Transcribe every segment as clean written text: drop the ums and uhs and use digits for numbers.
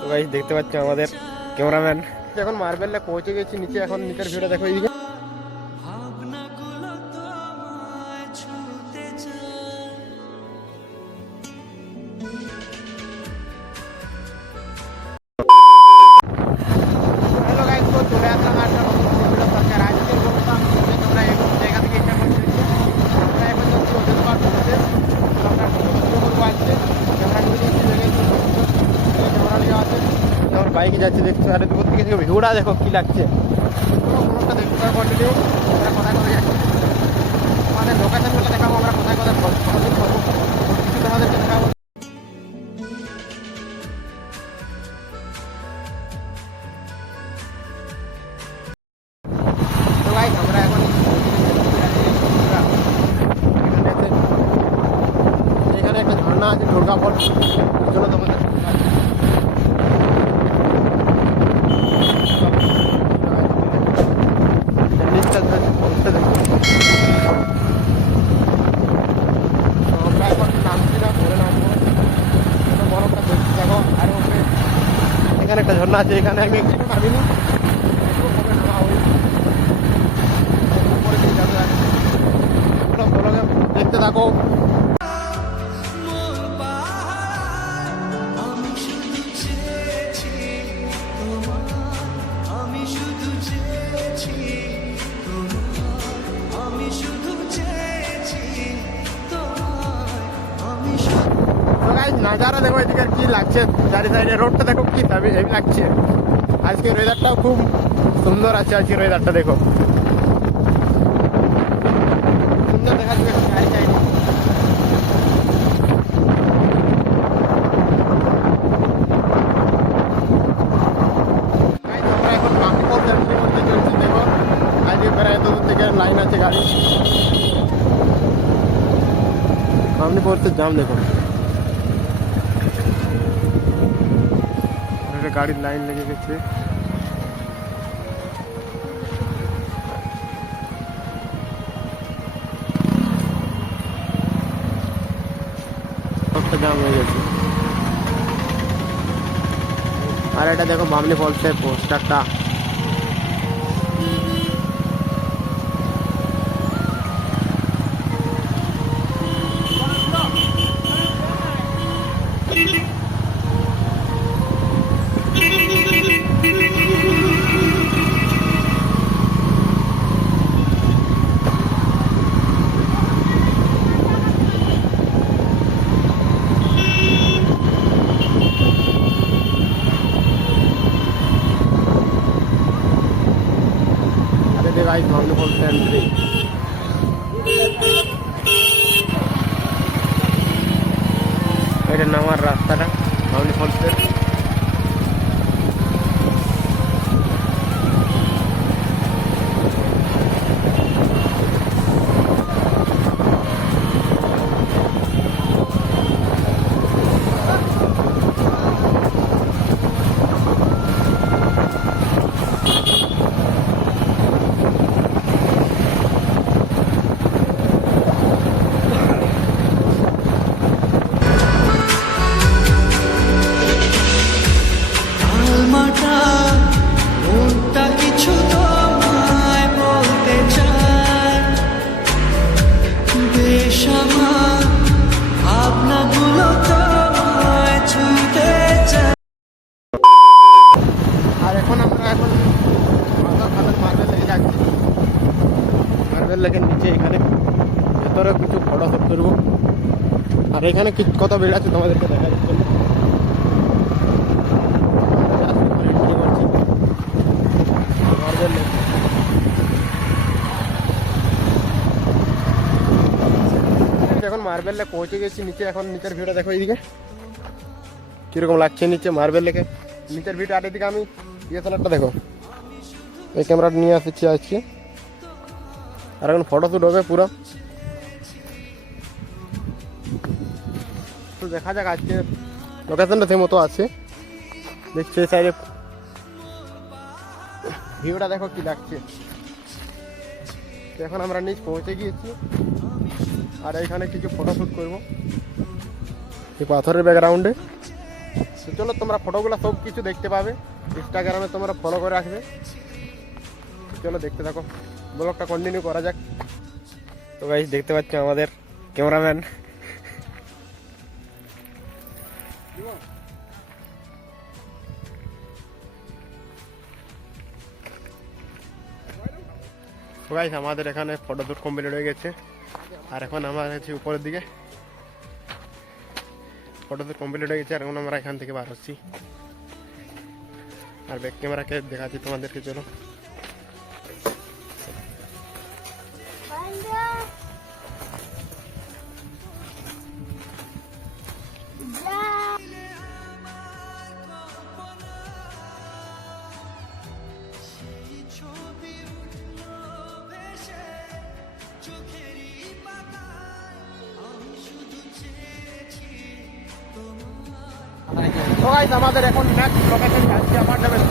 তো গাইস দেখতে পাচ্ছ আমাদের ক্যামেরাম্যান এখন মার্বেলে পৌঁছে গেছি নিচে। এখন নিচের ভিউটা দেখো এইদিকে। হ্যালো গাইস, তো চলে আসলাম একটা নতুন ভিডিও সাথে। আর আজকে বলতাম যে তোমরা এই জায়গা থেকে ইচ্ছা করতে আমরা এখন যাচ্ছি ওদের পার্ক করতে। আমরা ভিডিও করবো আজকে। ক্যামেরা নিয়ে নিচ্ছি, ক্যামেরা নিয়ে আছে আমার বাইকে যাচ্ছে দেখছো। আর দূর থেকে ভিউটা দেখো কি লাগছে। পুরোটা দেখতে পারো কন্টিনিউ। আমরা কোথায় কোথায় যাচ্ছি আমাদের লোকেশনগুলো দেখাবো, আমরা কোথায় কোথায় ফটোশুট করবো কিছু তোমাদেরকে দেখাবো। তো গাইস আমরা এখন এখানে একটা ঝর্ণা আছে দুর্গাপুর, চলো তোমাদের আমরা এখন নামছি না, ঘুরে নামবো। বরফটা দেখতে থাকো। আর এখানে একটা ঝর্ণা আছে, এখানে আমি একটু নামিনি, দেখতে থাকো। নাজারা দেখো এদিকে কি লাগছে, চারি সাইডে রোডটা দেখো কি হেভি লাগছে। আজকের ওয়েদারটাও খুব সুন্দর আছে। আজকের ওয়েদারটা দেখো সুন্দর দেখা যাচ্ছে চারি সাইডে। আমরা এখন বামনিপুর সেন্ট্রি মধ্যে চলছি দেখো। আজকে প্রায় এত দূর থেকে লাইন আছে গাড়ি। বামনিপুর জাম দেখো, গাড়ির লাইন লেগে গেছে। জাম হয়ে গেছে। আর এটা দেখো বামনি ফলসের পোস্টারটা। गाइस बामनी फॉल्स से एंट्री। এটা নামার রাস্তাটা বামনি ফলসের। লেগে নিচে এখানে ভেতরে কিছু ফটোশুট করবো। আর এখানে কত ভিড় আছে তোমাদেরকে দেখা যাচ্ছে। এখন মার্বেল লেক পৌঁছে গেছি নিচে। এখন নিচের ভিউটা দেখো এইদিকে কিরকম লাগছে নিচে মার্বেল লেকে নিচের ভিউটা। আর এদিকে আমি ডিএসএলআরটা দেখো, এই ক্যামেরাটা নিয়ে আসছি আজকে। আর এখন ফটোশুট হবে পুরো। তো দেখা যাক আজকে লোকেশনটা সেই মতো আছে। দেখছি এই সাইডে ভিউটা দেখো কি লাগছে। এখন আমরা নিচ পৌঁছে গিয়েছি। আর এখানে কিছু ফটোশুট করবো এই পাথরের ব্যাকগ্রাউন্ডে। তো চলো তোমরা ফটোগুলো সব কিছু দেখতে পাবে, ইনস্টাগ্রামে তোমরা ফলো করে রাখবে। চলো দেখতে থাকো, ব্লগটা কন্টিনিউ করা যাক। তো গাইস দেখতে পাচ্ছ আমাদের ক্যামেরাম্যান তো গাইস আমাদের এখানে ফটো শ্যুট কমপ্লিট হয়ে গেছে, আর এখন আমরা আছি উপরের দিকে। ফটো শ্যুট কমপ্লিট হয়ে গেছে, আর এখন আমরা এখান থেকে বার হচ্ছি, আর ব্যাক ক্যামেরাকে দেখাচ্ছি তোমাদেরকে। চলো তো গাইস আমাদের এখন নেক্সট লোকেশন যাচ্ছি অ্যাপার্টমেন্ট।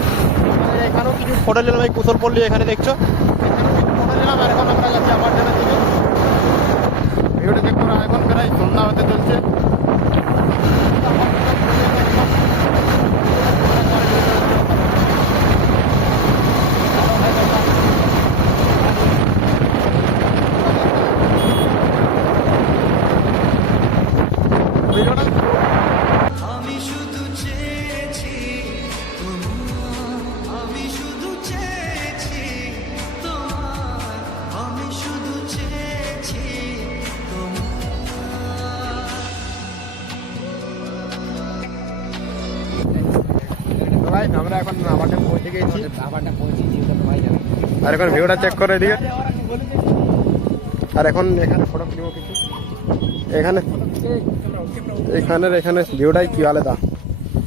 আমাদের এখানেও কিছু ফটো নিলাম, এই কুশলপল্লী এখানে দেখছো, এখানেও কিছু ফটো নিলাম, আর এখন আমরা যাচ্ছি অ্যাপার্টমেন্ট থেকে। ভিডিওটা দেখো, এখন প্রায় সন্ধ্যা হতে চলছে। ভিডিওটা আমরা এখন আমাকে পৌঁছে গেছি, আর এখন ভিউটা চেক করে দিকে। আর এখন এখানে ফটো তুলব কিছু, এখানে এখানে ভিউটাই কি আলাদা।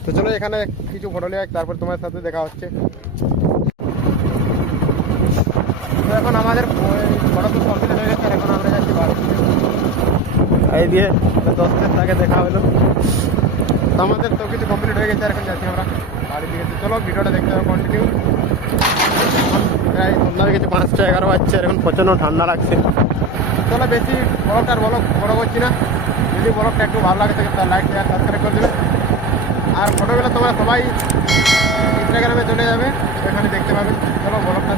তো চলো এখানে কিছু ফটো নিয়ে তারপর তোমার সাথে দেখা হচ্ছে। তো এখন আমাদের ফটো তো কমপ্লিট হয়ে গেছে, আর এখন আমরা যাচ্ছি বাড়ি। এই দিয়ে দোস্তের সাথে দেখা হলো, তো আমাদের তো কিছু কমপ্লিট হয়ে গেছে, আর এখন যাচ্ছি আমরা বাড়ি দিকে। তো চলো ভিডিওটা দেখতে হবে কন্টিনিউ। প্রায় সন্ধ্যা হয়ে গেছে, 5টা 11 বাজছে, আর এখন প্রচণ্ড ঠান্ডা লাগছে। চলো বেশি ব্লগটা বড় করছি না, যদি ব্লগটা একটু ভালো লাগে থাকে তার লাইক শেয়ার সাবস্ক্রাইব করে দেবে। আর ফটোগুলো তোমরা সবাই ইনস্টাগ্রামে চলে যাবে, এখানে দেখতে পাবে। চলো ব্লগটা